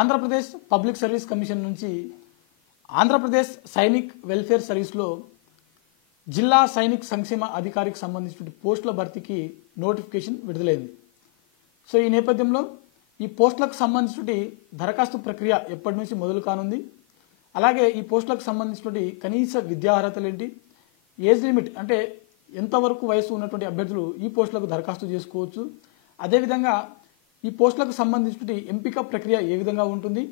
Andhra Pradesh public service commission నుంచి Andhra Pradesh Sainik welfare సర్వీస్లో జిల్లా సైనిక్ సంక్షేమ అధికారికి సంబంధించిన పోస్టుల భర్తీకి నోటిఫికేషన్ విడుదలైంది. సో ఈ నేపథ్యంలో ఈ పోస్టులకు సంబంధించిన దరఖాస్తు ప్రక్రియ ఎప్పటి నుంచి మొదలు కానుంది, అలాగే ఈ పోస్టులకు సంబంధించిన కనీస విద్యార్హతలు ఏంటి, ఏజ్ లిమిట్ అంటే ఎంతవరకు వయసు ఉన్నటువంటి అభ్యర్థులు ఈ పోస్టులకు దరఖాస్తు చేసుకోవచ్చు, అదేవిధంగా ఈ పోస్టులకు సంబంధించిన ఎంపిక ప్రక్రియ ఏ విధంగా ఉంటుంది,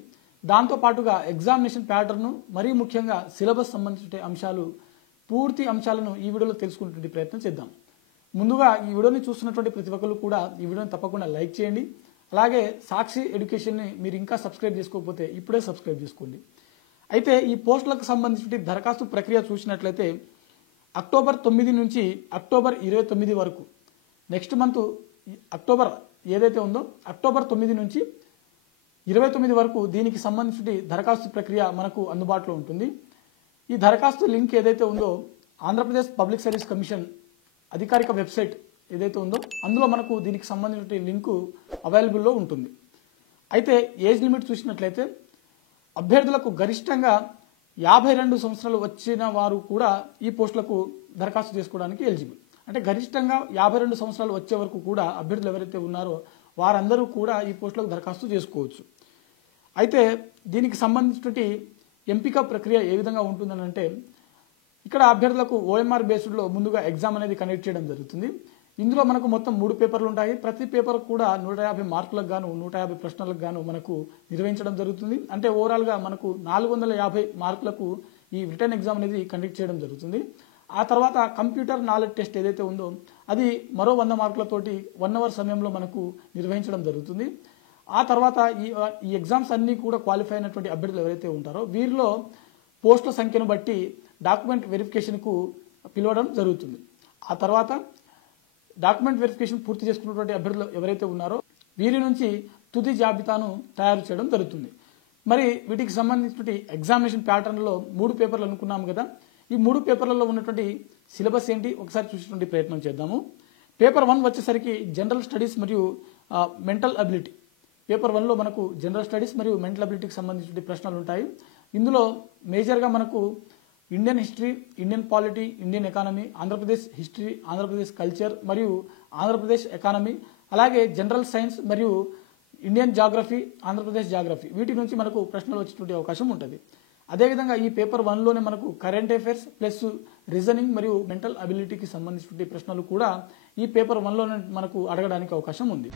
దాంతోపాటుగా ఎగ్జామినేషన్ ప్యాటర్ను మరీ ముఖ్యంగా సిలబస్ సంబంధించిన అంశాలు పూర్తి అంశాలను ఈ వీడియోలో తెలుసుకునే ప్రయత్నం చేద్దాం. ముందుగా ఈ వీడియోని చూస్తున్నటువంటి ప్రతి ఒక్కరు కూడా ఈ వీడియోని తప్పకుండా లైక్ చేయండి. అలాగే సాక్షి ఎడ్యుకేషన్ని మీరు ఇంకా సబ్స్క్రైబ్ చేసుకోకపోతే ఇప్పుడే సబ్స్క్రైబ్ చేసుకోండి. అయితే ఈ పోస్టులకు సంబంధించిన దరఖాస్తు ప్రక్రియ చూసినట్లయితే అక్టోబర్ 9 నుంచి అక్టోబర్ 29 వరకు, నెక్స్ట్ మంత్ అక్టోబర్ ఏదైతే ఉందో అక్టోబర్ 9 నుంచి 29 వరకు దీనికి సంబంధించిన దరఖాస్తు ప్రక్రియ మనకు అందుబాటులో ఉంటుంది. ఈ దరఖాస్తు లింక్ ఏదైతే ఉందో ఆంధ్రప్రదేశ్ పబ్లిక్ సర్వీస్ కమిషన్ అధికారిక వెబ్సైట్ ఏదైతే ఉందో అందులో మనకు దీనికి సంబంధించిన లింకు అవైలబుల్లో ఉంటుంది. అయితే ఏజ్ లిమిట్ చూసినట్లయితే అభ్యర్థులకు గరిష్టంగా 52 సంవత్సరాలు వచ్చిన వారు కూడా ఈ పోస్టులకు దరఖాస్తు చేసుకోవడానికి ఎలిజిబుల్. అంటే గరిష్టంగా 52 సంవత్సరాలు వచ్చే వరకు కూడా అభ్యర్థులు ఎవరైతే ఉన్నారో వారందరూ కూడా ఈ పోస్టులకు దరఖాస్తు చేసుకోవచ్చు. అయితే దీనికి సంబంధించిన ఎంపిక ప్రక్రియ ఏ విధంగా ఉంటుందని అంటే ఇక్కడ అభ్యర్థులకు ఓఎంఆర్ బేస్డ్లో ముందుగా ఎగ్జామ్ అనేది కండక్ట్ చేయడం జరుగుతుంది. ఇందులో మనకు మొత్తం 3 పేపర్లు ఉంటాయి. ప్రతి పేపర్ కూడా 150 మార్కులకు గాను 150 ప్రశ్నలకు గాను మనకు నిర్వహించడం జరుగుతుంది. అంటే ఓవరాల్గా మనకు 450 మార్కులకు ఈ రిటర్న్ ఎగ్జామ్ అనేది కండక్ట్ చేయడం జరుగుతుంది. ఆ తర్వాత కంప్యూటర్ నాలెడ్జ్ టెస్ట్ ఏదైతే ఉందో అది మరో 100 మార్కులతోటి 1 అవర్ సమయంలో మనకు నిర్వహించడం జరుగుతుంది. ఆ తర్వాత ఈ ఎగ్జామ్స్ అన్నీ కూడా క్వాలిఫై అయినటువంటి అభ్యర్థులు ఎవరైతే ఉంటారో వీరిలో పోస్టుల సంఖ్యను బట్టి డాక్యుమెంట్ వెరిఫికేషన్కు పిలవడం జరుగుతుంది. ఆ తర్వాత డాక్యుమెంట్ వెరిఫికేషన్ పూర్తి చేసుకున్నటువంటి అభ్యర్థులు ఎవరైతే ఉన్నారో వీరి నుంచి తుది జాబితాను తయారు చేయడం జరుగుతుంది. మరి వీటికి సంబంధించిన ఎగ్జామినేషన్ ప్యాటర్న్లో 3 పేపర్లు అనుకున్నాము కదా, ఈ 3 పేపర్లలో ఉన్నటువంటి సిలబస్ ఏంటి ఒకసారి చూసేటువంటి ప్రయత్నం చేద్దాము. పేపర్ 1 వచ్చేసరికి జనరల్ స్టడీస్ మరియు మెంటల్ అబిలిటీ. పేపర్ 1లో మనకు జనరల్ స్టడీస్ మరియు మెంటల్ అబిలిటీకి సంబంధించిన ప్రశ్నలు ఉంటాయి. ఇందులో మేజర్గా మనకు Indian history, Indian polity, Indian economy, Andhra Pradesh history, Andhra Pradesh culture మరియు ఆంధ్రప్రదేశ్ ఎకానమీ, అలాగే జనరల్ సైన్స్ మరియు ఇండియన్ జాగ్రఫీ, ఆంధ్రప్రదేశ్ జాగ్రఫీ, వీటి నుంచి మనకు ప్రశ్నలు వచ్చేటువంటి అవకాశం ఉంటుంది. అదేవిధంగా ఈ పేపర్ 1లోనే మనకు కరెంట్ అఫైర్స్ ప్లస్ రీజనింగ్ మరియు మెంటల్ అబిలిటీకి సంబంధించిన ప్రశ్నలు కూడా ఈ పేపర్ 1లోనే మనకు అడగడానికి అవకాశం ఉంది.